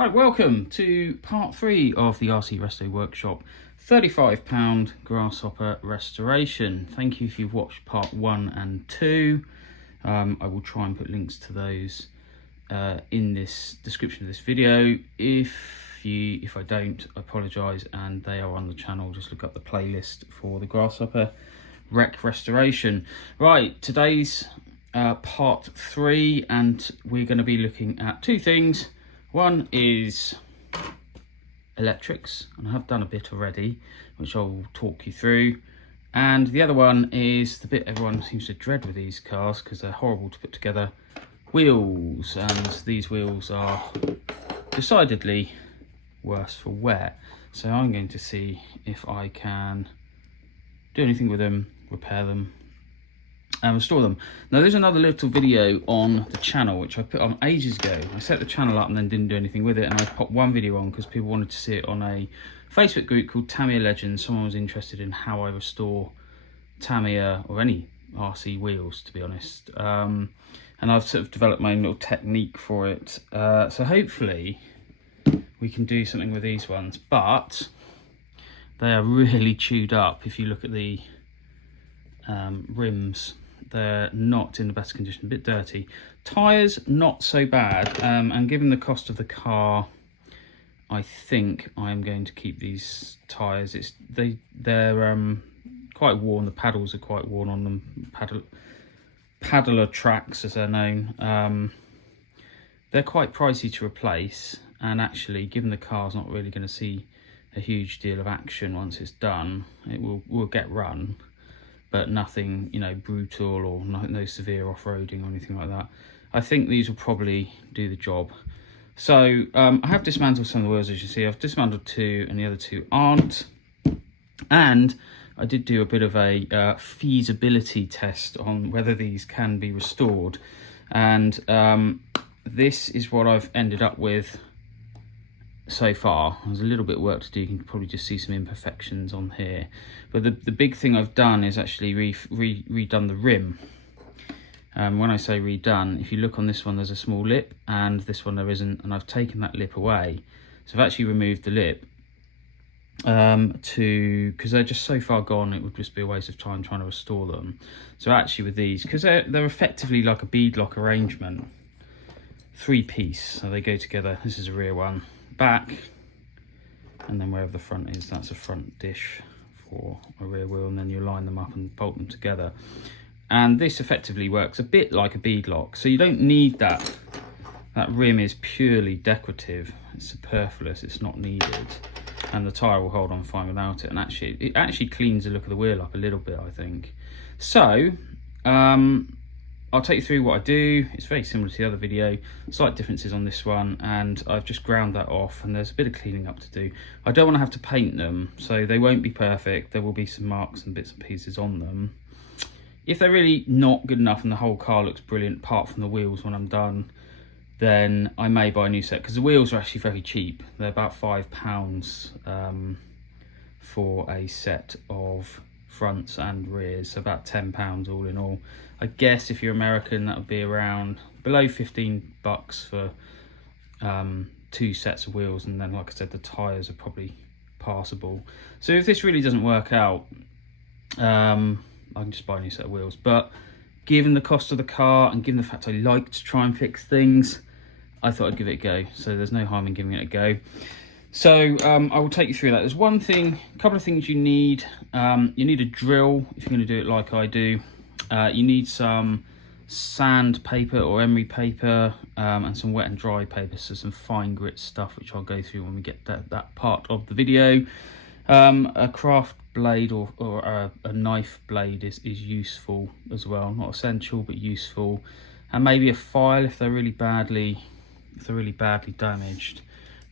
Right, welcome to part 3 of the RC Resto Workshop £35 Grasshopper restoration. Thank you if you've watched part 1 and 2. I will try and put links to those in this description of this video. If I don't, I apologise, and they are on the channel. Just look up the playlist for the Grasshopper wreck restoration. Right, today's part 3, and we're going to be looking at two things. One is electrics, and I have done a bit already, which I'll talk you through. And the other one is the bit everyone seems to dread with these cars because they're horrible to put together, wheels. And these wheels are decidedly worse for wear. So I'm going to see if I can do anything with them, repair them, and restore them. Now there's another little video on the channel which I put on ages ago. I set the channel up and then didn't do anything with it, and I popped one video on because people wanted to see it on a Facebook group called Tamiya Legends. Someone was interested in how I restore Tamiya or any RC wheels, to be honest. And I've sort of developed my own little technique for it. So hopefully we can do something with these ones, but they are really chewed up. If you look at the rims, they're not in the best condition, a bit dirty. Tyres, not so bad, and given the cost of the car, I think I'm going to keep these tyres. They're quite worn. The paddles are quite worn on them. Paddler tracks, as they're known. They're quite pricey to replace, and actually, given the car's not really going to see a huge deal of action once it's done, it will get run, but nothing, brutal or no severe off-roading or anything like that. I think these will probably do the job. So I have dismantled some of the wheels, as you see. I've dismantled 2 and the other 2 aren't. And I did do a bit of a feasibility test on whether these can be restored. And this is what I've ended up with so far. There's a little bit of work to do. You can probably just see some imperfections on here, but the big thing I've done is actually redone the rim. When I say redone, if you look on this one, there's a small lip, and this one there isn't, and I've taken that lip away. So I've actually removed the lip because they're just so far gone, it would just be a waste of time trying to restore them. So actually with these, because they're effectively like a beadlock arrangement, 3-piece, so they go together. This is a rear one, back, and then wherever the front is, that's a front dish for a rear wheel, and then you line them up and bolt them together. And this effectively works a bit like a beadlock, so you don't need that. That rim is purely decorative, it's superfluous, it's not needed, and the tyre will hold on fine without it. And actually it actually cleans the look of the wheel up a little bit, I think. So I'll take you through what I do. It's very similar to the other video, slight differences on this one, and I've just ground that off, and there's a bit of cleaning up to do. I don't want to have to paint them, so they won't be perfect. There will be some marks and bits and pieces on them. If they're really not good enough and the whole car looks brilliant apart from the wheels when I'm done, then I may buy a new set, because the wheels are actually very cheap. They're about £5 for a set of fronts and rears, so about £10 all in all. I guess if you're American, that would be around below $15 for 2 sets of wheels, and then like I said, the tyres are probably passable. So if this really doesn't work out, I can just buy a new set of wheels. But given the cost of the car and given the fact I like to try and fix things, I thought I'd give it a go. So there's no harm in giving it a go. So I will take you through that. There's a couple of things you need. You need a drill if you're going to do it like I do. You need some sandpaper or emery paper, and some wet and dry paper, so some fine grit stuff, which I'll go through when we get that part of the video. A craft blade or a knife blade is useful as well. Not essential, but useful. And maybe a file if they're really badly damaged.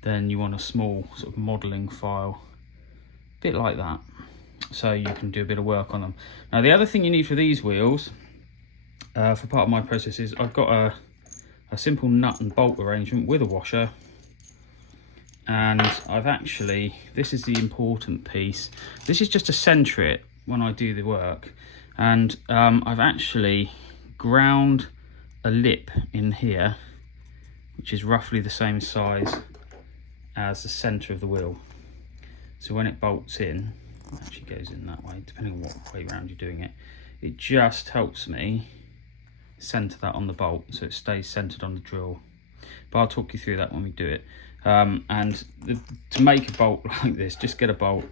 Then you want a small sort of modelling file, a bit like that, so you can do a bit of work on them. Now the other thing you need for these wheels, for part of my process, is I've got a simple nut and bolt arrangement with a washer, and I've actually, this is the important piece, this is just to centre it when I do the work, and I've actually ground a lip in here, which is roughly the same size as the centre of the wheel. So when it bolts in, it actually goes in that way, depending on what way round you're doing it. It just helps me centre that on the bolt so it stays centred on the drill. But I'll talk you through that when we do it. To make a bolt like this, just get a bolt,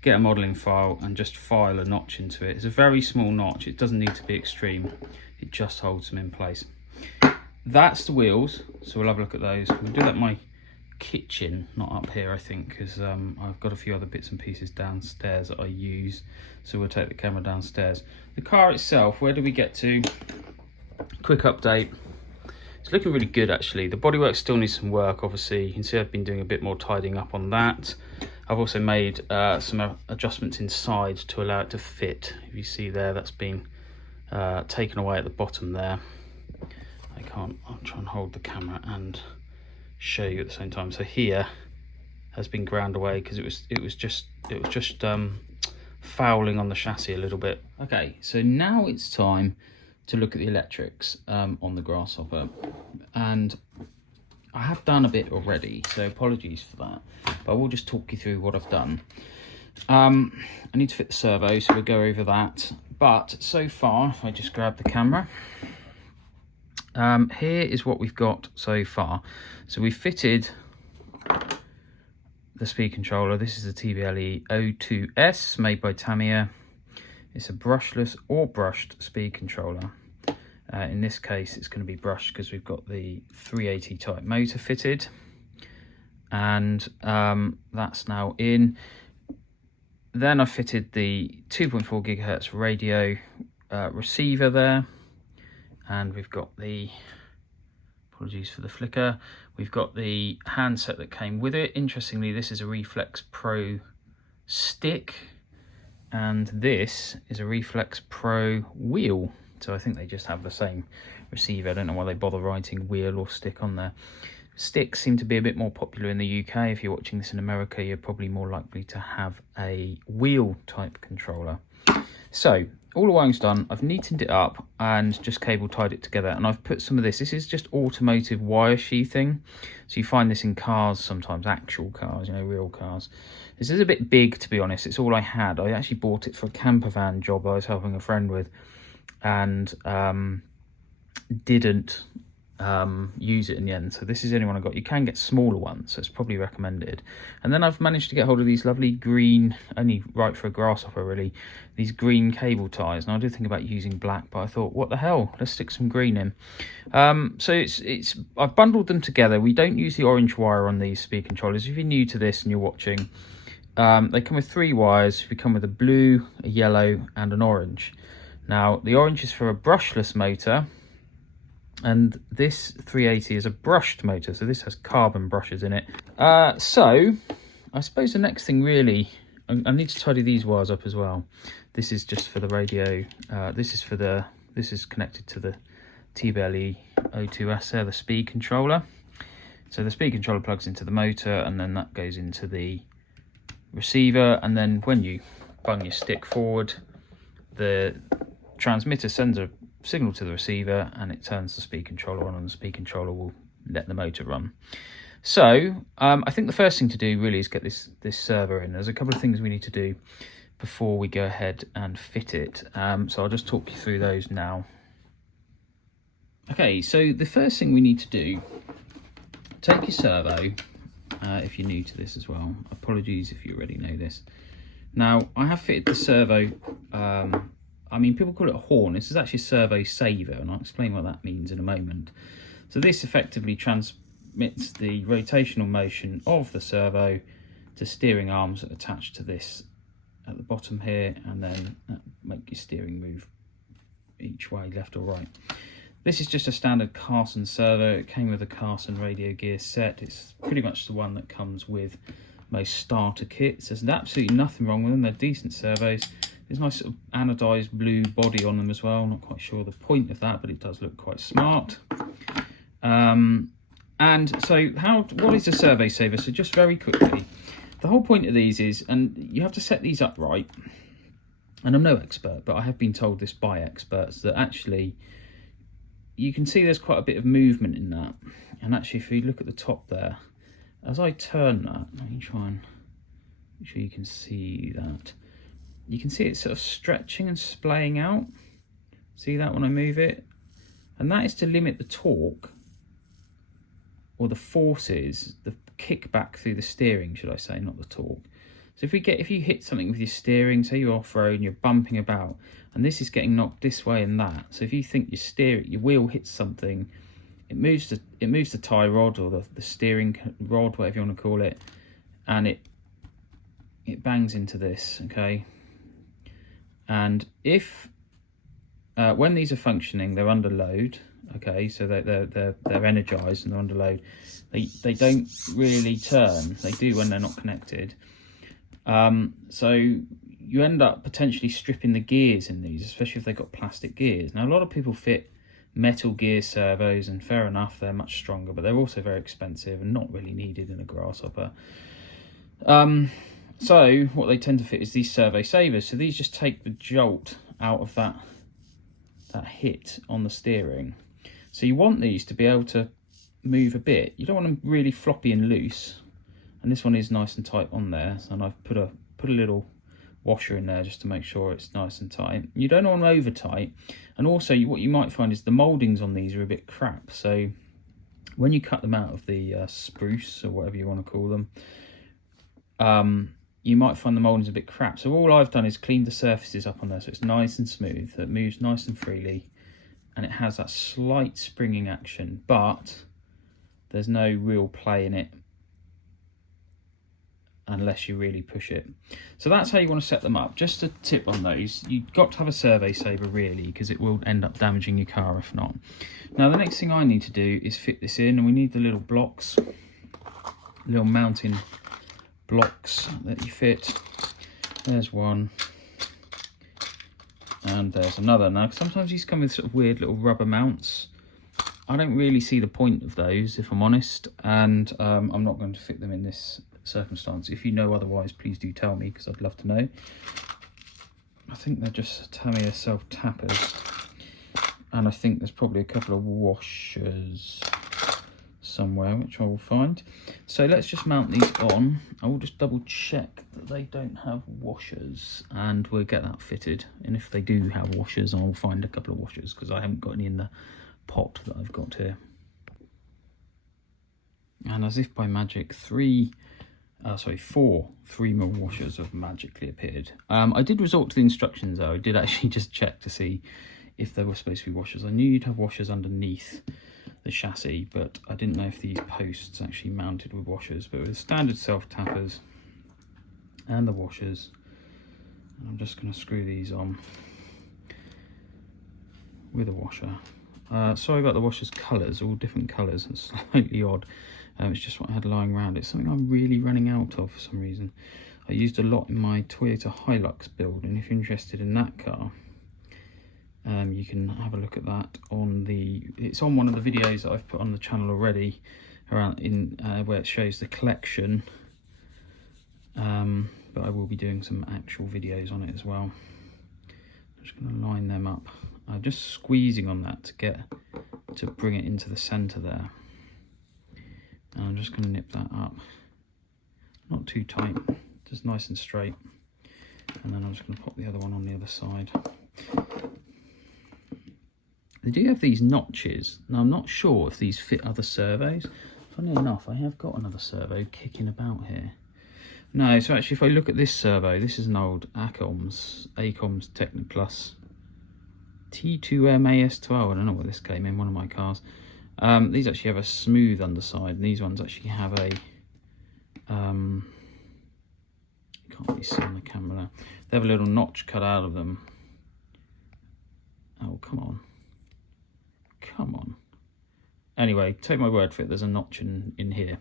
get a modelling file and just file a notch into it. It's a very small notch, it doesn't need to be extreme, it just holds them in place. That's the wheels, so we'll have a look at those. We'll do that in my kitchen, not up here I think, because I've got a few other bits and pieces downstairs that I use, so we'll take the camera downstairs. The car itself, where do we get to? Quick update. It's looking really good actually. The bodywork still needs some work, obviously. You can see I've been doing a bit more tidying up on that. I've also made some adjustments inside to allow it to fit. If you see there, that's been taken away at the bottom there. I'll try and hold the camera and show you at the same time. So here has been ground away because it was just fouling on the chassis a little bit. Okay, so now it's time to look at the electrics on the Grasshopper, and I have done a bit already, so apologies for that, but I will just talk you through what I've done. I need to fit the servo, so we'll go over that, but so far, if I just grab the camera, here is what we've got so far. So we've fitted the speed controller. This is the TBLE 02S made by Tamiya. It's a brushless or brushed speed controller. In this case, it's going to be brushed because we've got the 380 type motor fitted, and that's now in. Then I fitted the 2.4 gigahertz radio receiver there, and we've got the, apologies for the flicker, we've got the handset that came with it. Interestingly, this is a Reflex Pro stick, and this is a Reflex Pro wheel. So I think they just have the same receiver. I don't know why they bother writing wheel or stick on there. Sticks seem to be a bit more popular in the UK. If you're watching this in America, you're probably more likely to have a wheel type controller. So all the wiring's done. I've neatened it up and just cable tied it together, and I've put some of this. This is just automotive wire sheathing. So you find this in cars sometimes, actual cars, you know, real cars. This is a bit big, to be honest. It's all I had. I actually bought it for a camper van job I was helping a friend with, and didn't use it in the end. So this is the only one I got. You can get smaller ones, so it's probably recommended. And then I've managed to get hold of these lovely green, only right for a Grasshopper really, these green cable ties. And I did think about using black, but I thought, what the hell, let's stick some green in. So I've bundled them together. We don't use the orange wire on these speed controllers. If you're new to this and you're watching, they come with 3 wires. We come with a blue, a yellow and an orange. Now the orange is for a brushless motor, and this 380 is a brushed motor, so this has carbon brushes in it. So I suppose the next thing really, I need to tidy these wires up as well. This is just for the radio. This is connected to the TBLE 02S there, the speed controller. So the speed controller plugs into the motor, and then that goes into the receiver, and then when you bung your stick forward, the transmitter sends a signal to the receiver and it turns the speed controller on, and the speed controller will let the motor run. So I think the first thing to do really is get this servo in. There's a couple of things we need to do before we go ahead and fit it, so I'll just talk you through those now. Okay, so the first thing we need to do, take your servo, if you're new to this as well, apologies if you already know this. Now I have fitted the servo, I mean, people call it a horn. This is actually a servo saver, and I'll explain what that means in a moment. So this effectively transmits the rotational motion of the servo to steering arms attached to this at the bottom here, and then make your steering move each way, left or right. This is just a standard Carson servo. It came with a Carson radio gear set. It's pretty much the one that comes with most starter kits. There's absolutely nothing wrong with them. They're decent servos. There's a nice sort of anodized blue body on them as well. Not quite sure the point of that, but it does look quite smart. And so what is a servo saver? So just very quickly, the whole point of these is, and you have to set these up right, and I'm no expert, but I have been told this by experts, that actually you can see there's quite a bit of movement in that. And actually, if you look at the top there, as I turn that, let me try and make sure you can see that. You can see it sort of stretching and splaying out. See that when I move it? And that is to limit the torque, or the forces, the kickback through the steering, should I say, not the torque. So if you hit something with your steering, say you're off-road and you're bumping about, and this is getting knocked this way and that. So if you think your wheel hits something, it moves the tie rod, or the steering rod, whatever you want to call it, and it bangs into this, okay? And if when these are functioning, they're under load, okay, so they're energized and they're under load, they don't really turn. They do when they're not connected. So you end up potentially stripping the gears in these, especially if they've got plastic gears. Now, a lot of people fit metal gear servos, and fair enough, they're much stronger, but they're also very expensive and not really needed in a Grasshopper. So what they tend to fit is these servo savers. So these just take the jolt out of that hit on the steering. So you want these to be able to move a bit. You don't want them really floppy and loose. And this one is nice and tight on there. And I've put a little washer in there just to make sure it's nice and tight. You don't want them over tight. And also what you might find is the mouldings on these are a bit crap. So when you cut them out of the spruce, or whatever you want to call them, you might find the mouldings a bit crap. So all I've done is cleaned the surfaces up on there so it's nice and smooth, so it moves nice and freely, and it has that slight springing action, but there's no real play in it unless you really push it. So that's how you want to set them up. Just a tip on those, you've got to have a servo saver really, because it will end up damaging your car if not. Now the next thing I need to do is fit this in, and we need the little blocks, little mounting blocks that you fit. There's one, and there's another. Now sometimes these come with sort of weird little rubber mounts. I don't really see the point of those, if I'm honest, and I'm not going to fit them in this circumstance. If you know otherwise, please do tell me, because I'd love to know. I think they're just Tamiya self tappers, and I think there's probably a couple of washers somewhere, which I will find. So let's just mount these on. I will just double check that they don't have washers, and we'll get that fitted. And if they do have washers, I will find a couple of washers, because I haven't got any in the pot that I've got here. And as if by magic, 4 3mm washers have magically appeared. I did resort to the instructions though. I did actually just check to see if there were supposed to be washers. I knew you'd have washers underneath the chassis, but I didn't know if these posts actually mounted with washers. But with the standard self tappers and the washers, I'm just going to screw these on with a washer. Sorry about the washer's colours, all different colours, it's slightly odd. It's just what I had lying around. It's something I'm really running out of for some reason. I used a lot in my Toyota Hilux build, and if you're interested in that car, you can have a look at that on it's on one of the videos that I've put on the channel already, around where it shows the collection. But I will be doing some actual videos on it as well. I'm just going to line them up. I'm just squeezing on that to bring it into the centre there. And I'm just going to nip that up, not too tight, just nice and straight. And then I'm just going to pop the other one on the other side. They do have these notches. Now I'm not sure if these fit other servos. Funny enough, I have got another servo kicking about here. No, so actually if I look at this servo, this is an old ACOMS Techniplus T2M AS12. I don't know what this came in, one of my cars. These actually have a smooth underside, and these ones actually have a can't really see on the camera now. They have a little notch cut out of them. Oh, come on. Anyway, take my word for it, there's a notch in here.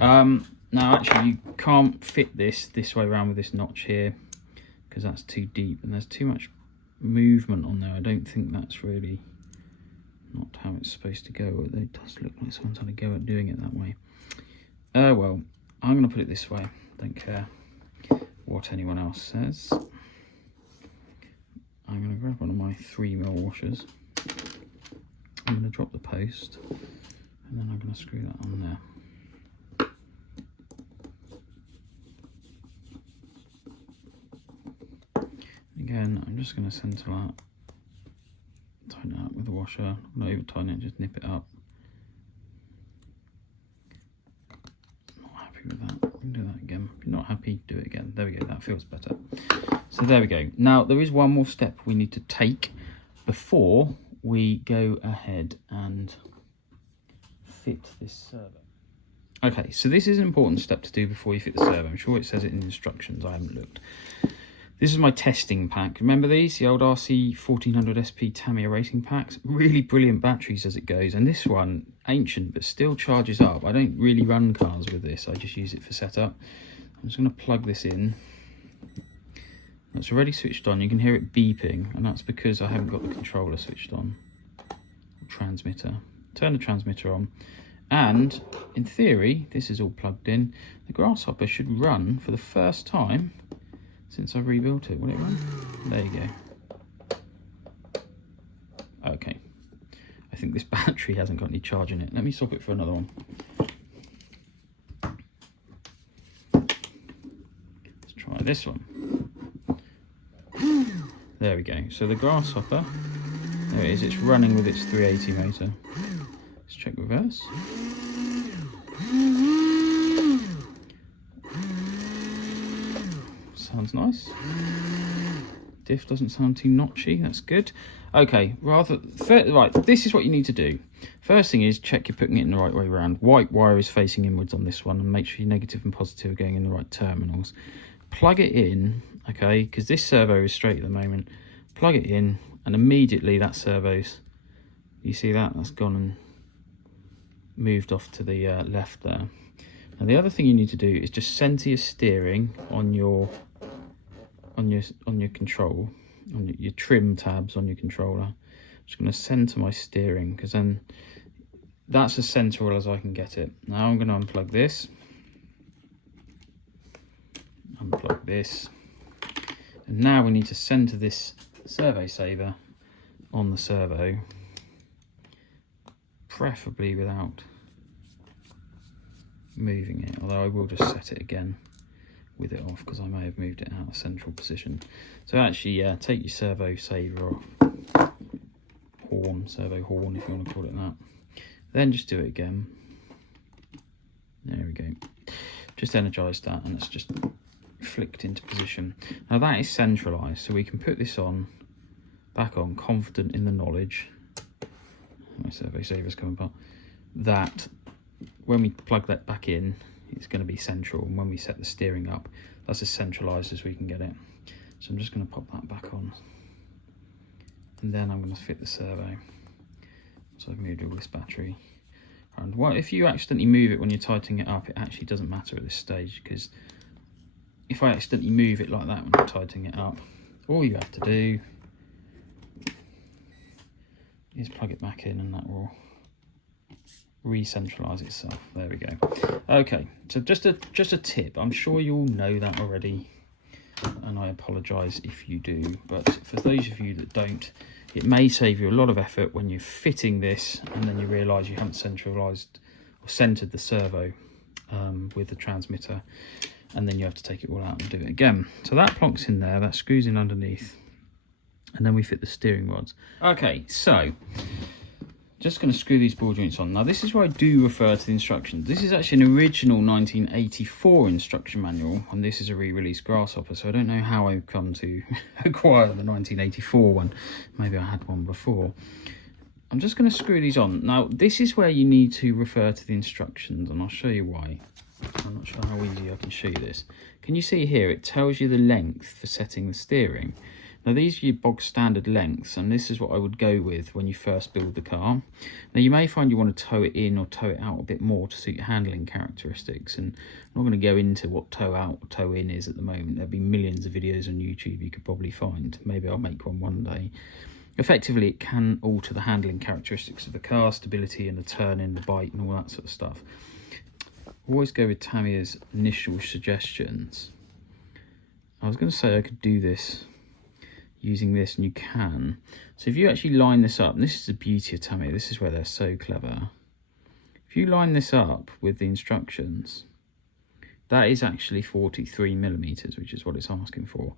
Now actually you can't fit this way around with this notch here, because that's too deep and there's too much movement on there. I don't think that's really not how it's supposed to go. It does look like someone's had a go at doing it that way. Well, I'm going to put it this way. Don't care what anyone else says. I'm going to grab one of my 3mm washers. I'm going to drop the post, and then I'm going to screw that on there. Again, I'm just going to centre that, tighten it up with the washer, not over tighten it, just nip it up. Not happy with that, we can do that again. If you're not happy, do it again. There we go, that feels better. So there we go. Now there is one more step we need to take before we go ahead and fit this servo. Okay, so this is an important step to do before you fit the servo. I'm sure it says it in the instructions, I haven't looked. This is my testing pack. Remember these? The old RC 1400 SP Tamiya racing packs? Really brilliant batteries as it goes. And this one, ancient, but still charges up. I don't really run cars with this. I just use it for setup. I'm just going to plug this in. It's already switched on. You can hear it beeping, and that's because I haven't got the controller switched on. Transmitter. Turn the transmitter on. And, in theory, this is all plugged in. The Grasshopper should run for the first time since I've rebuilt it. Will it run? There you go. Okay. I think this battery hasn't got any charge in it. Let me swap it for another one. Let's try this one. There we go. So the Grasshopper, there it is. It's running with its 380 motor. Let's check reverse. Sounds nice. Diff doesn't sound too notchy, that's good. Okay, right, this is what you need to do. First thing is check you're putting it in the right way around. White wire is facing inwards on this one, and make sure your negative and positive are going in the right terminals. Plug it in, okay, because this servo is straight at the moment. Plug it in, and immediately that servo's, you see that? That's gone and moved off to the left there. Now the other thing you need to do is just centre your steering on your control, on your trim tabs on your controller. I'm just going to centre my steering, because then that's as central as I can get it. Now I'm going to unplug this, unplug this, and now we need to centre this servo saver on the servo, preferably without moving it, although I will just set it again with it off, because I may have moved it out of central position. So actually, take your servo saver off, servo horn if you want to call it that, then just do it again. There we go, just energise that, and it's just flicked into position. Now that is centralised, so we can put this on, back on, confident in the knowledge, my servo saver's coming apart, that when we plug that back in, it's going to be central, and when we set the steering up, that's as centralised as we can get it. So I'm just going to pop that back on, and then I'm going to fit the servo. So I've moved all this battery. And well, if you accidentally move it when you're tightening it up, it actually doesn't matter at this stage, because if I accidentally move it like that when I'm tightening it up, all you have to do is plug it back in, and that will re-centralise itself. There we go. Okay, so just a tip. I'm sure you all know that already, and I apologise if you do, but for those of you that don't, it may save you a lot of effort when you're fitting this and then you realise you haven't centralised or centred the servo with the transmitter, and then you have to take it all out and do it again. So that plonks in there, that screws in underneath, and then we fit the steering rods. Okay, so just going to screw these ball joints on. Now this is where I do refer to the instructions. This is actually an original 1984 instruction manual, and this is a re-released Grasshopper, so I don't know how I've come to acquire the 1984 one. Maybe I had one before. I'm just going to screw these on. Now this is where you need to refer to the instructions, and I'll show you why. I'm not sure how easy I can show you this. Can you see here, it tells you the length for setting the steering. Now these are your bog standard lengths, and this is what I would go with when you first build the car. Now you may find you want to tow it in or tow it out a bit more to suit your handling characteristics, and I'm not going to go into what tow out or tow in is at the moment. There'll be millions of videos on YouTube you could probably find. Maybe I'll make one day. Effectively, it can alter the handling characteristics of the car, stability and the turning, the bite and all that sort of stuff. Always go with Tamiya's initial suggestions. I was going to say I could do this using this, and you can. So if you actually line this up, and this is the beauty of Tamiya, this is where they're so clever. If you line this up with the instructions, that is actually 43 millimeters, which is what it's asking for.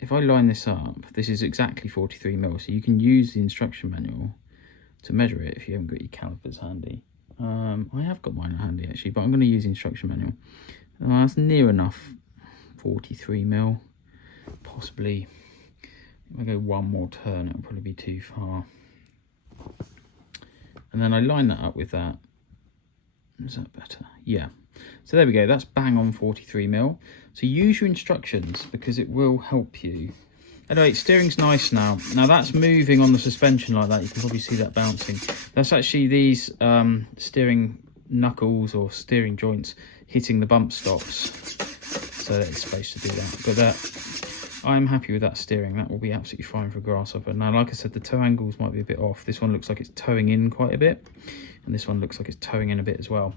if I line this up, this is exactly 43mm, so you can use the instruction manual to measure it if you haven't got your calipers handy. I have got mine handy actually, but I'm going to use the instruction manual. That's near enough 43mm. Possibly, if I go one more turn, it'll probably be too far. And then I line that up with that. Is that better? Yeah. So there we go, that's bang on 43mm. So use your instructions because it will help you. Anyway, steering's nice now. Now that's moving on the suspension like that. You can probably see that bouncing. That's actually these steering knuckles or steering joints hitting the bump stops. So it's supposed to do that. But I'm happy with that steering. That will be absolutely fine for a Grasshopper. Now, like I said, the toe angles might be a bit off. This one looks like it's towing in quite a bit. And this one looks like it's towing in a bit as well.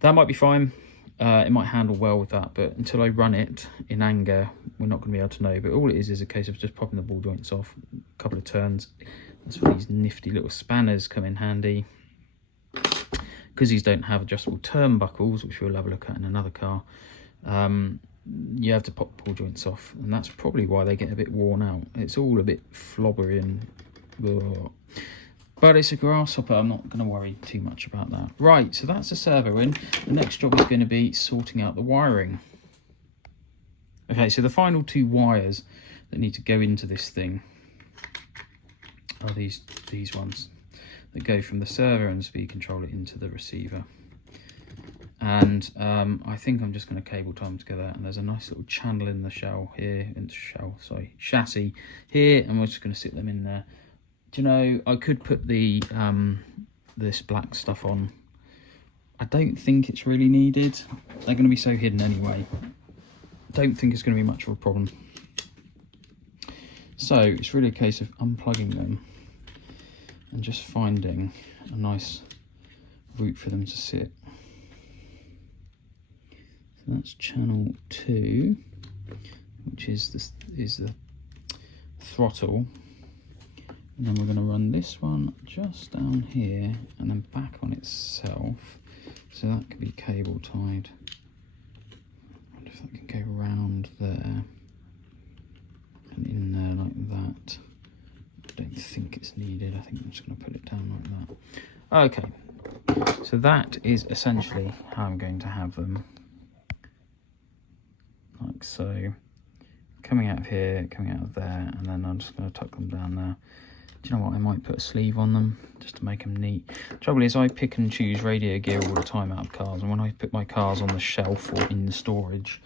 That might be fine. It might handle well with that, but until I run it in anger, we're not going to be able to know. But all it is a case of just popping the ball joints off, a couple of turns. That's where these nifty little spanners come in handy. Because these don't have adjustable turnbuckles, which we'll have a look at in another car, you have to pop the ball joints off, and that's probably why they get a bit worn out. It's all a bit flobbery and... Ugh. But it's a Grasshopper, I'm not going to worry too much about that. Right, so that's the servo in. The next job is going to be sorting out the wiring. Okay, so the final two wires that need to go into this thing are these ones that go from the servo and speed controller into the receiver. And I think I'm just going to cable tie them together, and there's a nice little channel in the chassis here, and we're just going to sit them in there. Do you know, I could put the this black stuff on. I don't think it's really needed. They're going to be so hidden anyway. Don't think it's going to be much of a problem. So it's really a case of unplugging them and just finding a nice route for them to sit. So that's channel 2, which is the throttle. And then we're going to run this one just down here and then back on itself. So that could be cable tied. I wonder if that can go round there and in there like that. I don't think it's needed. I think I'm just going to put it down like that. Okay, so that is essentially how I'm going to have them. Like so. Coming out of here, coming out of there, and then I'm just going to tuck them down there. Do you know what, I might put a sleeve on them just to make them neat. Trouble is, I pick and choose radio gear all the time out of cars, and when I put my cars on the shelf or in the storage,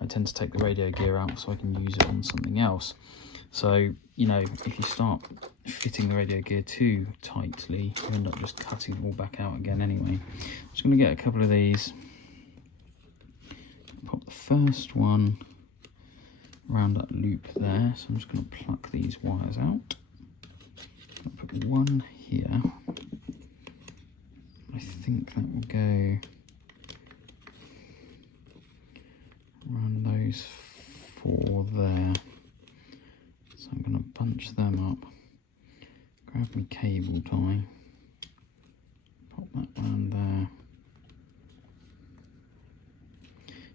I tend to take the radio gear out so I can use it on something else. So, you know, if you start fitting the radio gear too tightly, you end up just cutting it all back out again anyway. I'm just going to get a couple of these. Pop the first one around that loop there, so I'm just going to pluck these wires out. I'll put one here. I think that will go around those 4 there. So I'm going to bunch them up, grab my cable tie, pop that round there.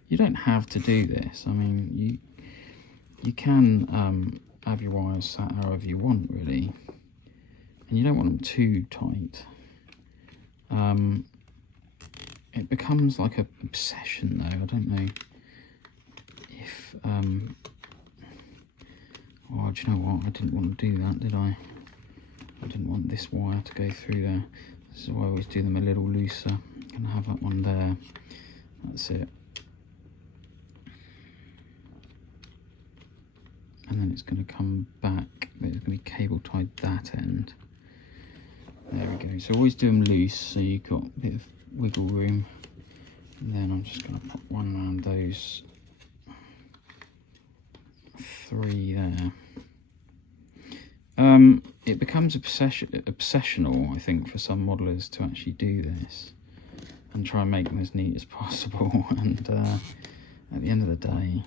You don't have to do this. I mean, you can have your wires sat however you want, really. And you don't want them too tight. It becomes like an obsession though. I don't know if oh, do you know what, I didn't want to do that, did I? I didn't want this wire to go through there. This is why I always do them a little looser. I'm gonna have that one there. That's it. And then it's going to come back, but it's going to be cable tied that end. There we go. So always do them loose, so you've got a bit of wiggle room. And then I'm just going to pop one around those 3 there. It becomes obsessional, I think, for some modelers to actually do this and try and make them as neat as possible. And at the end of the day,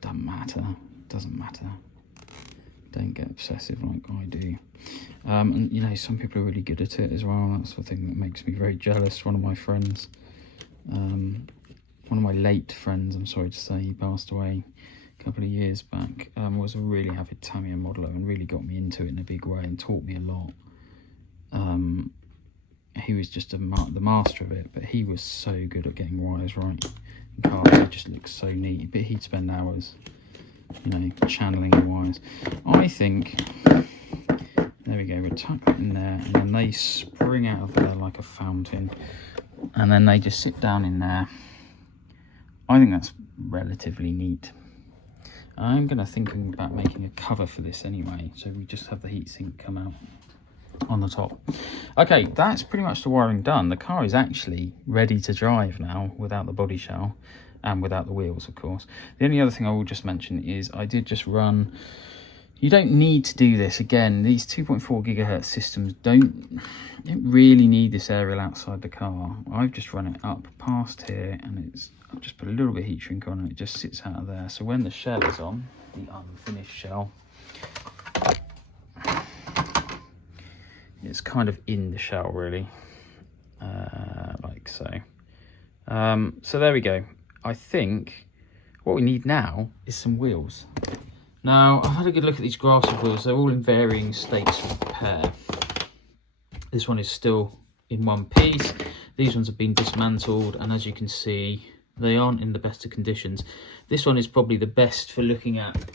doesn't matter. Doesn't matter. Don't get obsessive like I do. And you know, some people are really good at it as well. That's the thing that makes me very jealous. One of my friends, one of my late friends, I'm sorry to say, he passed away a a couple of years back, was a really avid Tamiya modeler and really got me into it in a big way and taught me a lot. He was just the master of it, but he was so good at getting wires right in cars. It just looks so neat, but he'd spend hours, you know, channeling the wires. I think, there we go, we'll tuck that in there, and then they spring out of there like a fountain, and then they just sit down in there. I think that's relatively neat. I'm going to think about making a cover for this anyway, so we just have the heatsink come out on the top. Okay, that's pretty much the wiring done. The car is actually ready to drive now without the body shell and without the wheels, of course. The only other thing I will just mention is I did just run, you don't need to do this. Again, these 2.4 gigahertz systems don't really need this aerial outside the car. I've just run it up past here, and I've just put a little bit of heat shrink on, and it just sits out of there. So when the shell is on, the unfinished shell, it's kind of in the shell really, like so. So there we go. I think what we need now is some wheels. Now, I've had a good look at these Grasshopper wheels. They're all in varying states of repair. This one is still in one piece. These ones have been dismantled, and as you can see, they aren't in the best of conditions. This one is probably the best for looking at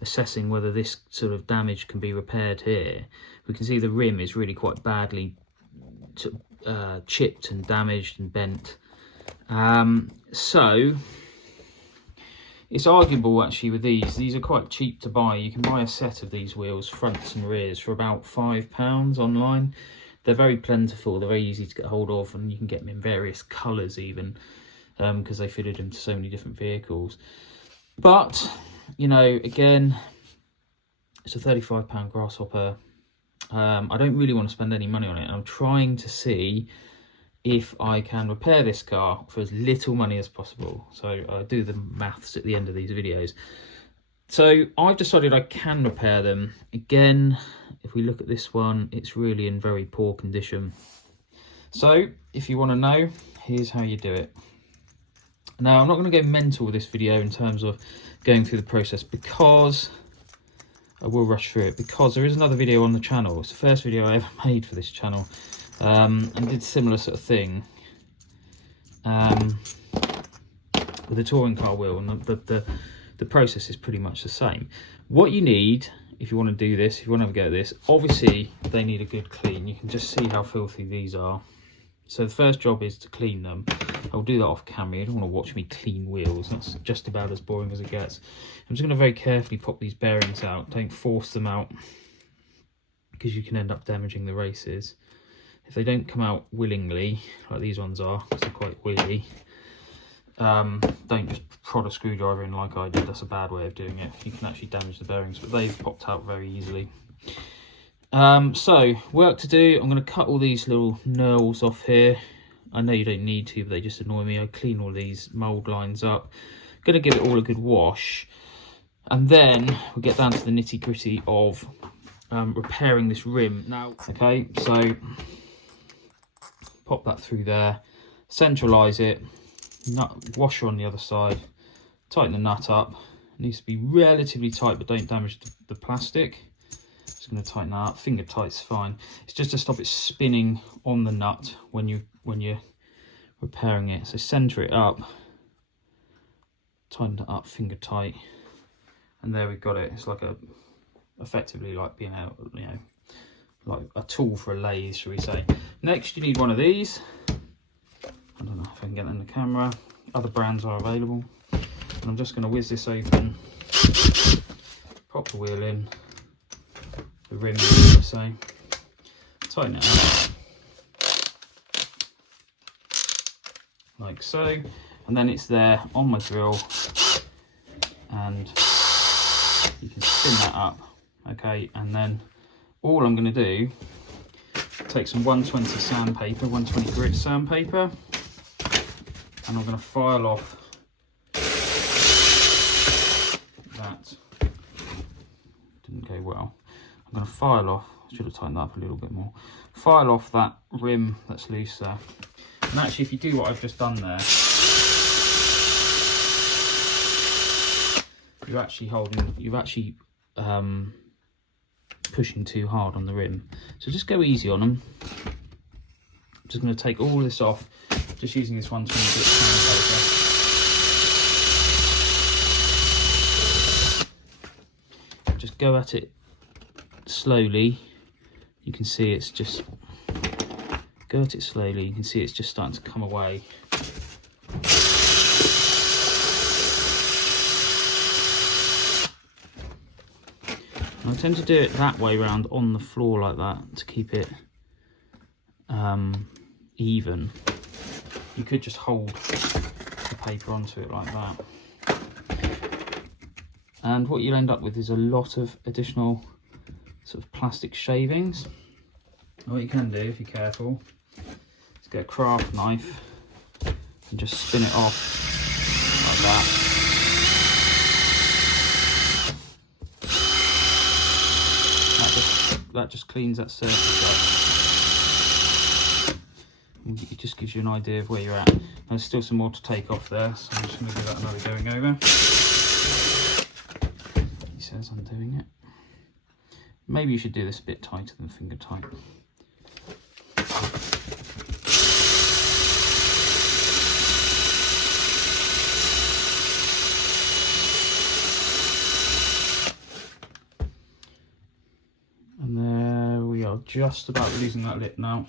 assessing whether this sort of damage can be repaired here. We can see the rim is really quite badly chipped and damaged and bent. So it's arguable actually with these are quite cheap to buy. You can buy a set of these wheels, fronts and rears, for about £5 online. They're very plentiful, they're very easy to get hold of, and you can get them in various colours even, because they fitted into so many different vehicles. But, you know, again, it's a £35 Grasshopper. I don't really want to spend any money on it. I'm trying to see if I can repair this car for as little money as possible. So I do the maths at the end of these videos. So I've decided I can repair them. Again, if we look at this one, it's really in very poor condition. So if you want to know, here's how you do it. Now, I'm not going to go mental with this video in terms of going through the process, because I will rush through it, because there is another video on the channel. It's the first video I ever made for this channel, and did a similar sort of thing with a touring car wheel, and the process is pretty much the same. What you need, if you want to do this, if you want to have a go at this, obviously they need a good clean. You can just see how filthy these are. So the first job is to clean them. I'll do that off camera. You don't want to watch me clean wheels. That's just about as boring as it gets. I'm just going to very carefully pop these bearings out. Don't force them out, because you can end up damaging the races. If they don't come out willingly, like these ones are, because they're quite wheelie, don't just prod a screwdriver in like I did. That's a bad way of doing it. You can actually damage the bearings, but they've popped out very easily. So, work to do. I'm going to cut all these little knurls off here. I know you don't need to, but they just annoy me. I clean all these mould lines up. Going to give it all a good wash. And then we get down to the nitty gritty of repairing this rim. Now, okay, so pop that through there, centralise it, washer on the other side, tighten the nut up. It needs to be relatively tight, but don't damage the plastic. Just going to tighten that up. Finger tight's fine. It's just to stop it spinning on the nut when you're repairing it. So centre it up, tighten it up, finger tight, and there we've got it. It's like effectively like being able, you know, like a tool for a lathe, shall we say. Next, you need one of these. I don't know if I can get that in the camera. Other brands are available. And I'm just going to whiz this open, pop the wheel in, the rim, so tighten it up like so, and then it's there on my drill, and you can spin that up, okay. And then all I'm going to do, take some 120 sandpaper, 120 grit sandpaper, and I'm going to file off that. Didn't go well. I'm going to file off, should have tightened that up a little bit more, file off that rim that's loose there. And actually, if you do what I've just done there, you're actually pushing too hard on the rim. So just go easy on them. I'm just going to take all this off, just using this 120 bit sandpaper. Just go at it slowly. You can see it's just, go at it slowly, you can see it's just starting to come away. I tend to do it that way round on the floor like that to keep it even. You could just hold the paper onto it like that. And what you'll end up with is a lot of additional sort of plastic shavings. And what you can do, if you're careful, is get a craft knife and just spin it off like that. That just cleans that surface up. It just gives you an idea of where you're at. There's still some more to take off there, so I'm just going to give that another going over. He says I'm doing it. Maybe you should do this a bit tighter than finger tight. And there we are, just about losing that lip now.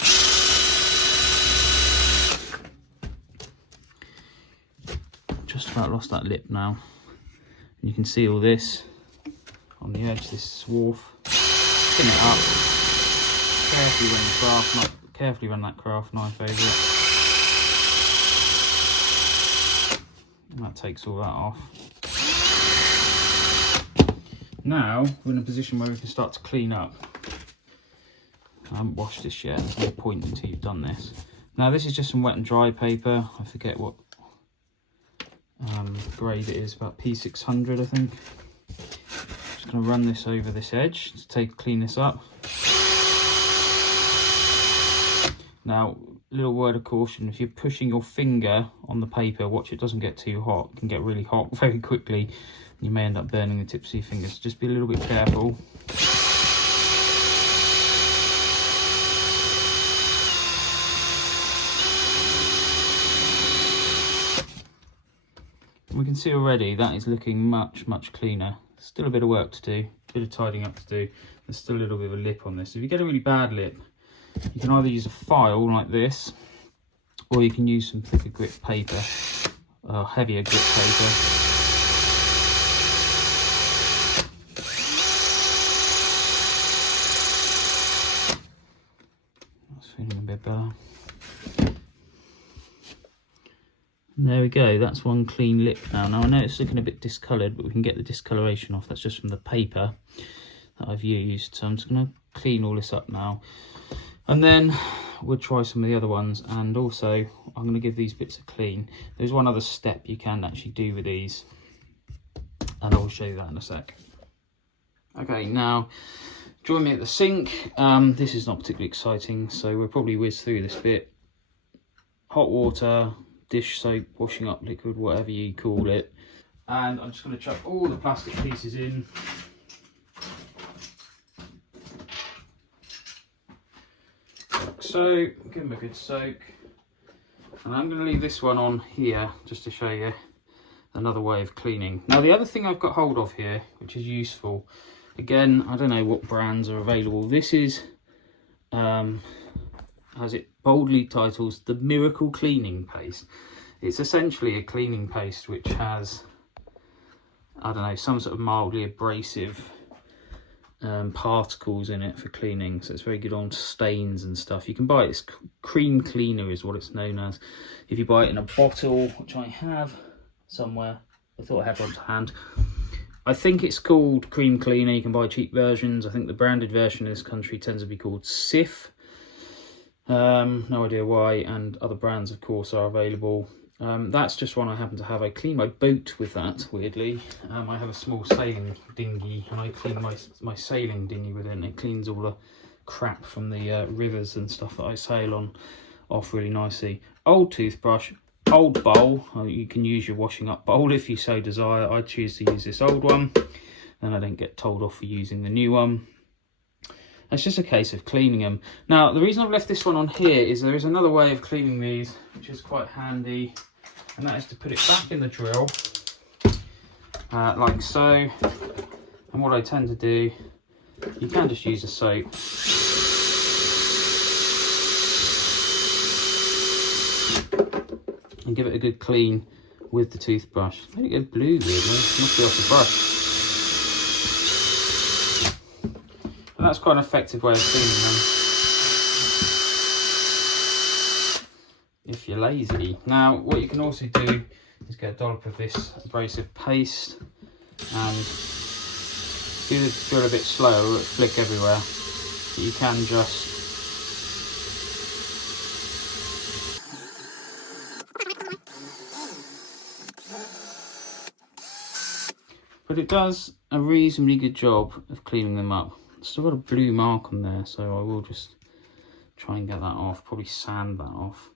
Just about lost that lip now. And you can see all this on the edge, this swarf. Spin it up. Carefully run that craft knife over it. And that takes all that off. Now we're in a position where we can start to clean up. I haven't washed this yet, there's no point until you've done this. Now this is just some wet and dry paper. I forget what grade it is, about P600 I think. Just going to run this over this edge to clean this up. Now, little word of caution, if you're pushing your finger on the paper, watch it doesn't get too hot. It can get really hot very quickly. You may end up burning the tips of your fingers. Just be a little bit careful. And we can see already that is looking much cleaner. Still a bit of work to do, a bit of tidying up to do. There's still a little bit of a lip on this. If you get a really bad lip, you can either use a file like this, or you can use some thicker grit paper, heavier grit paper. That's feeling a bit better. And there we go, that's one clean lip now. Now I know it's looking a bit discoloured, but we can get the discoloration off. That's just from the paper that I've used. So I'm just going to clean all this up now. And then we'll try some of the other ones, and also I'm going to give these bits a clean. There's one other step you can actually do with these, and I'll show you that in a sec. Okay, now join me at the sink. This is not particularly exciting, so we'll probably whiz through this bit. Hot water, dish soap, washing up liquid, whatever you call it. And I'm just going to chuck all the plastic pieces in. So give them a good soak, and I'm going to leave this one on here just to show you another way of cleaning. Now the other thing I've got hold of here, which is useful, again I don't know what brands are available, this is as it boldly titles, the Miracle Cleaning Paste. It's essentially a cleaning paste which has, I don't know, some sort of mildly abrasive particles in it for cleaning, so it's very good on stains and stuff. You can buy it, it's cream cleaner is what it's known as. If you buy it in a bottle, which I have somewhere, I thought I had one to hand, I think it's called cream cleaner. You can buy cheap versions. I think the branded version in this country tends to be called Sif. No idea why, and other brands of course are available. That's just one I happen to have. I clean my boat with that, weirdly. I have a small sailing dinghy, and I clean my sailing dinghy with it, and it cleans all the crap from the rivers and stuff that I sail on off really nicely. Old toothbrush, old bowl. You can use your washing up bowl if you so desire. I choose to use this old one, then I don't get told off for using the new one. It's just a case of cleaning them. Now, the reason I've left this one on here is there is another way of cleaning these, which is quite handy, and that is to put it back in the drill, like so. And what I tend to do, you can just use a soap. And give it a good clean with the toothbrush. Maybe it goes blue weirdly, must be off the brush. And that's quite an effective way of cleaning them, if you're lazy. Now, what you can also do is get a dollop of this abrasive paste and do the drill a bit slower, it'll flick everywhere. But you can just but it does a reasonably good job of cleaning them up. Still got a blue mark on there, so I will just try and get that off, probably sand that off.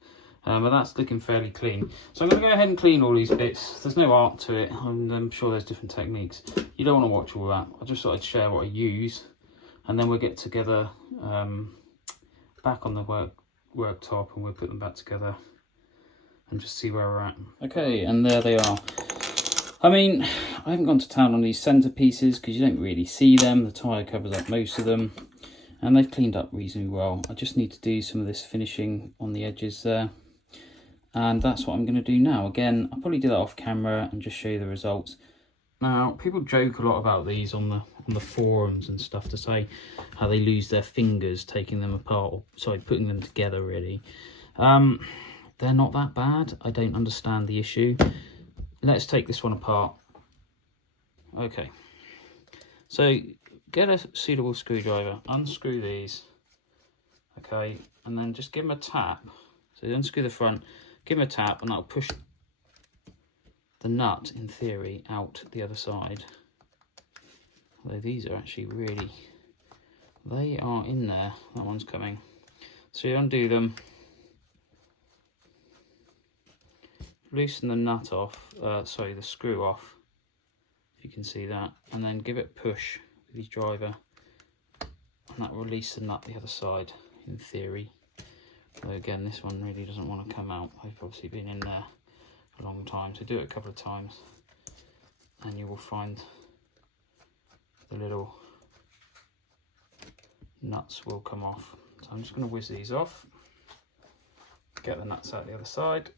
But that's looking fairly clean. So I'm going to go ahead and clean all these bits. There's no art to it, and I'm sure there's different techniques. You don't want to watch all that. I just thought I'd share what I use, and then we'll get together back on the worktop, and we'll put them back together and just see where we're at. Okay, and there they are. I mean, I haven't gone to town on these centre pieces because you don't really see them. The tyre covers up most of them, and they've cleaned up reasonably well. I just need to do some of this finishing on the edges there, and that's what I'm going to do now. Again, I'll probably do that off camera and just show you the results. Now, people joke a lot about these on the forums and stuff to say how they lose their fingers taking them apart, or sorry, putting them together really. They're not that bad. I don't understand the issue. Let's take this one apart. Okay, so get a suitable screwdriver, unscrew these, okay, and then just give them a tap. So you unscrew the front, give them a tap, and that'll push the nut, in theory, out the other side. Although these are actually really, they are in there. That one's coming. So you undo them, loosen the nut off, sorry, the screw off, if you can see that, and then give it a push with your driver, and that will release the nut the other side, in theory. Though again, this one really doesn't want to come out. They've obviously been in there a long time, so do it a couple of times, and you will find the little nuts will come off. So I'm just going to whiz these off, get the nuts out the other side.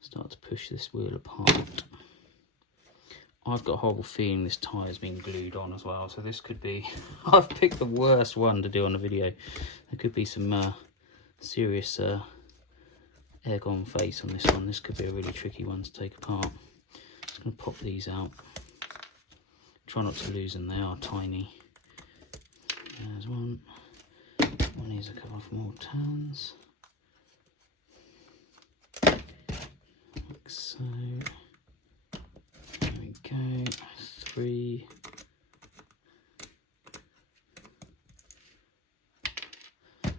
Start to push this wheel apart. I've got a horrible feeling this tyre's been glued on as well, so this could be, I've picked the worst one to do on a video. There could be some serious egg on face on this one. This could be a really tricky one to take apart. Just going to pop these out. Try not to lose them, they are tiny. There's one. One needs a couple of more turns. Like so. There we go. 3.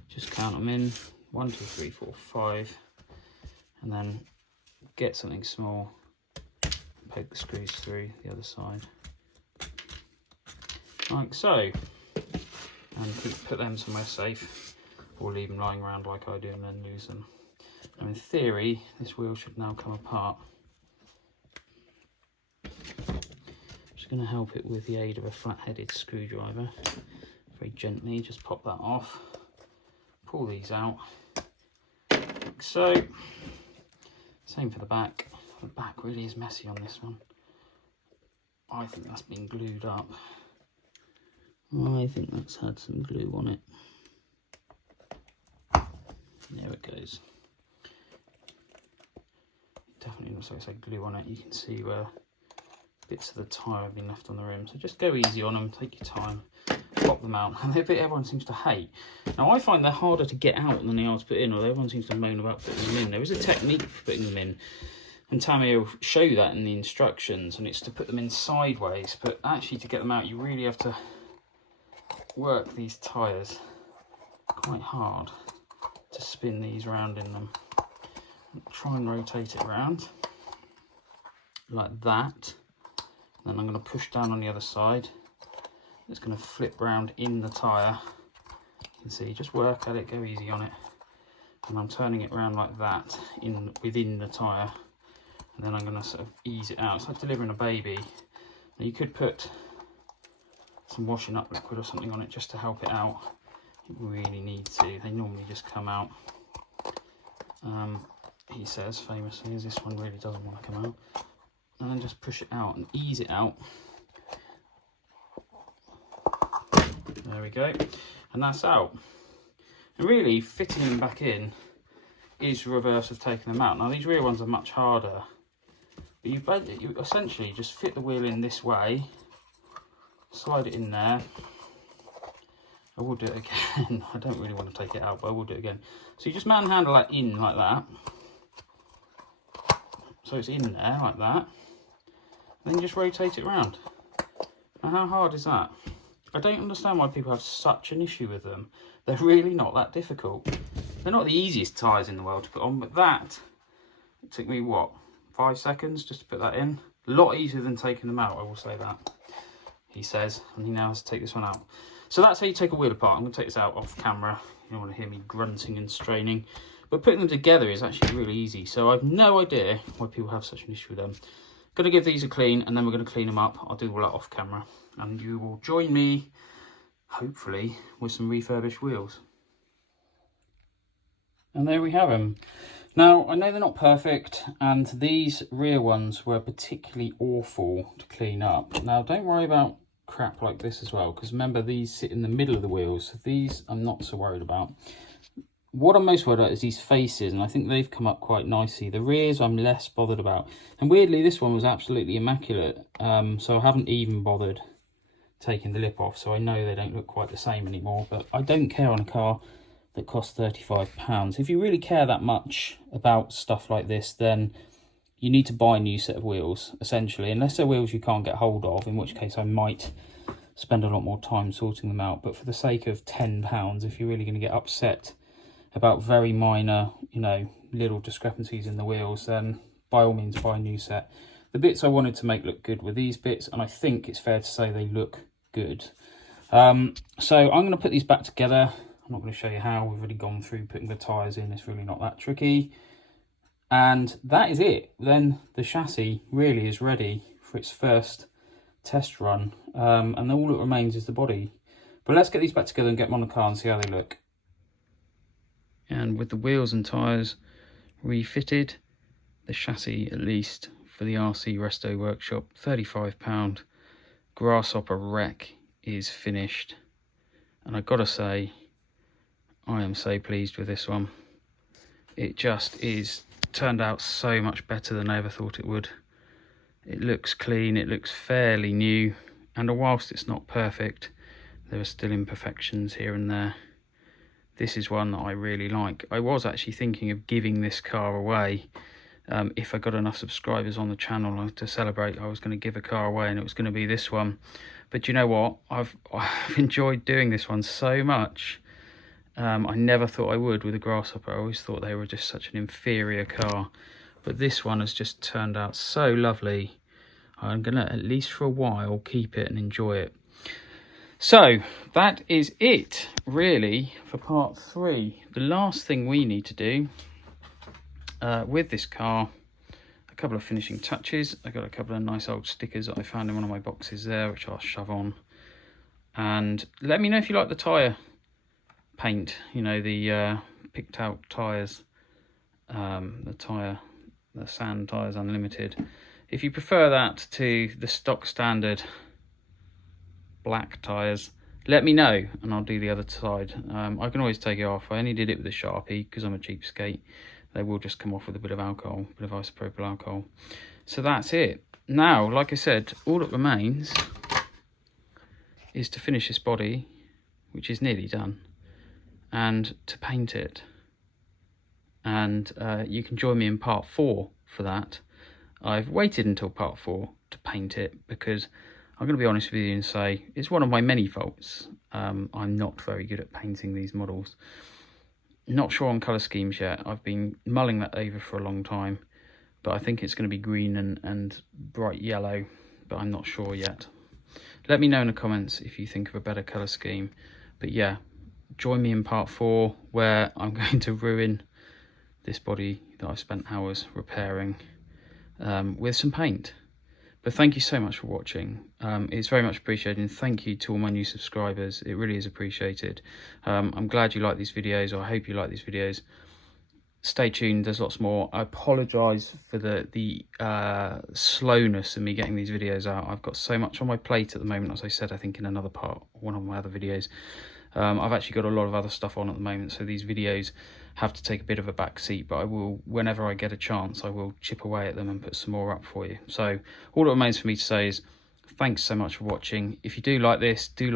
Just count them in. 1, 2, 3, 4, 5. And then get something small. Poke the screws through the other side. Like so. And put them somewhere safe. Or leave them lying around like I do and then lose them. Now in theory, this wheel should now come apart. Just going to help it with the aid of a flat-headed screwdriver. Very gently, just pop that off. Pull these out. Like so. Same for the back. The back really is messy on this one. I think that's been glued up. I think that's had some glue on it. There it goes. Definitely looks like it's had glue on it. You can see where bits of the tyre have been left on the rim. So just go easy on them, take your time, pop them out. And they're a bit everyone seems to hate. Now I find they're harder to get out than they are to put in, although everyone seems to moan about putting them in. There is a technique for putting them in, and Tamiya will show you that in the instructions, and it's to put them in sideways, but actually to get them out you really have to work these tyres quite hard to spin these round in them. Try and rotate it around like that. Then I'm going to push down on the other side. It's going to flip round in the tyre. You can see, just work at it, go easy on it. And I'm turning it around like that within the tyre. And then I'm going to sort of ease it out. It's like delivering a baby. Now you could put some washing up liquid or something on it just to help it out. You really need to. They normally just come out. He says famously, as this one really doesn't want to come out. And then just push it out and ease it out. There we go. And that's out. And really, fitting them back in is the reverse of taking them out. Now, these rear ones are much harder. But you essentially just fit the wheel in this way, slide it in there. I will do it again. I don't really want to take it out, but I will do it again. So you just manhandle that in like that. So it's in there like that. Then just rotate it around. Now, how hard is that? I don't understand why people have such an issue with them. They're really not that difficult. They're not the easiest tyres in the world to put on, but that, it took me, what, 5 seconds just to put that in? A lot easier than taking them out, I will say that. He says, and he now has to take this one out. So that's how you take a wheel apart. I'm going to take this out off camera. You don't want to hear me grunting and straining. But putting them together is actually really easy. So I've no idea why people have such an issue with them. Going to give these a clean, and then we're going to clean them up. I'll do all that off camera, and you will join me, hopefully, with some refurbished wheels. And there we have them. Now, I know they're not perfect, and these rear ones were particularly awful to clean up. Now, don't worry about crap like this as well, because remember, these sit in the middle of the wheels. So these I'm not so worried about. What I'm most worried about is these faces, and I think they've come up quite nicely. The rears I'm less bothered about. And weirdly, this one was absolutely immaculate, so I haven't even bothered taking the lip off, so I know they don't look quite the same anymore. But I don't care on a car that costs £35. If you really care that much about stuff like this, then you need to buy a new set of wheels, essentially, unless they're wheels you can't get hold of, in which case I might spend a lot more time sorting them out. But for the sake of £10, if you're really going to get upset about very minor, you know, little discrepancies in the wheels, then by all means buy a new set. The bits I wanted to make look good were these bits, and I think it's fair to say they look good. So I'm going to put these back together. I'm not going to show you how. We've already gone through putting the tyres in. It's really not that tricky. And that is it. Then the chassis really is ready for its first test run. And then all that remains is the body. But let's get these back together and get them on the car and see how they look. And with the wheels and tyres refitted, the chassis, at least for the RC Resto Workshop, £35 Grasshopper wreck is finished. And I've got to say, I am so pleased with this one. It just is turned out so much better than I ever thought it would. It looks clean, it looks fairly new, and whilst it's not perfect, there are still imperfections here and there. This is one that I really like. I was actually thinking of giving this car away. If I got enough subscribers on the channel to celebrate, I was going to give a car away, and it was going to be this one. But you know what? I've enjoyed doing this one so much. I never thought I would with a Grasshopper. I always thought they were just such an inferior car. But this one has just turned out so lovely. I'm going to, at least for a while, keep it and enjoy it. So that is it really for part 3. The last thing we need to do with this car, a couple of finishing touches. I got a couple of nice old stickers that I found in one of my boxes there, which I'll shove on. And let me know if you like the tyre paint, you know, the picked out tyres, the Sand Tyres Unlimited. If you prefer that to the stock standard black tyres, let me know and I'll do the other side. I can always take it off. I only did it with a Sharpie because I'm a cheapskate. They will just come off with a bit of alcohol, a bit of isopropyl alcohol. So that's it. Now, like I said, all that remains is to finish this body, which is nearly done, and to paint it. And you can join me in part 4 for that. I've waited until part 4 to paint it because I'm going to be honest with you and say it's one of my many faults. I'm not very good at painting these models. Not sure on colour schemes yet. I've been mulling that over for a long time, but I think it's going to be green and bright yellow, but I'm not sure yet. Let me know in the comments if you think of a better colour scheme. But yeah, join me in part 4 where I'm going to ruin this body that I've spent hours repairing with some paint. But thank you so much for watching. It's very much appreciated, and thank you to all my new subscribers. It really is appreciated. I'm glad you like these videos, or I hope you like these videos. Stay tuned, there's lots more. I apologise for the slowness of me getting these videos out. I've got so much on my plate at the moment, as I said, I think in another part, one of my other videos. I've actually got a lot of other stuff on at the moment, so these videos have to take a bit of a back seat, but I will, whenever I get a chance, I will chip away at them and put some more up for you. So all that remains for me to say is thanks so much for watching. If you do like this, do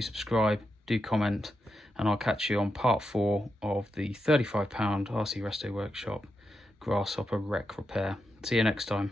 subscribe, do comment, and I'll catch you on part 4 of the £35 RC Resto Workshop Grasshopper wreck repair. See you next time.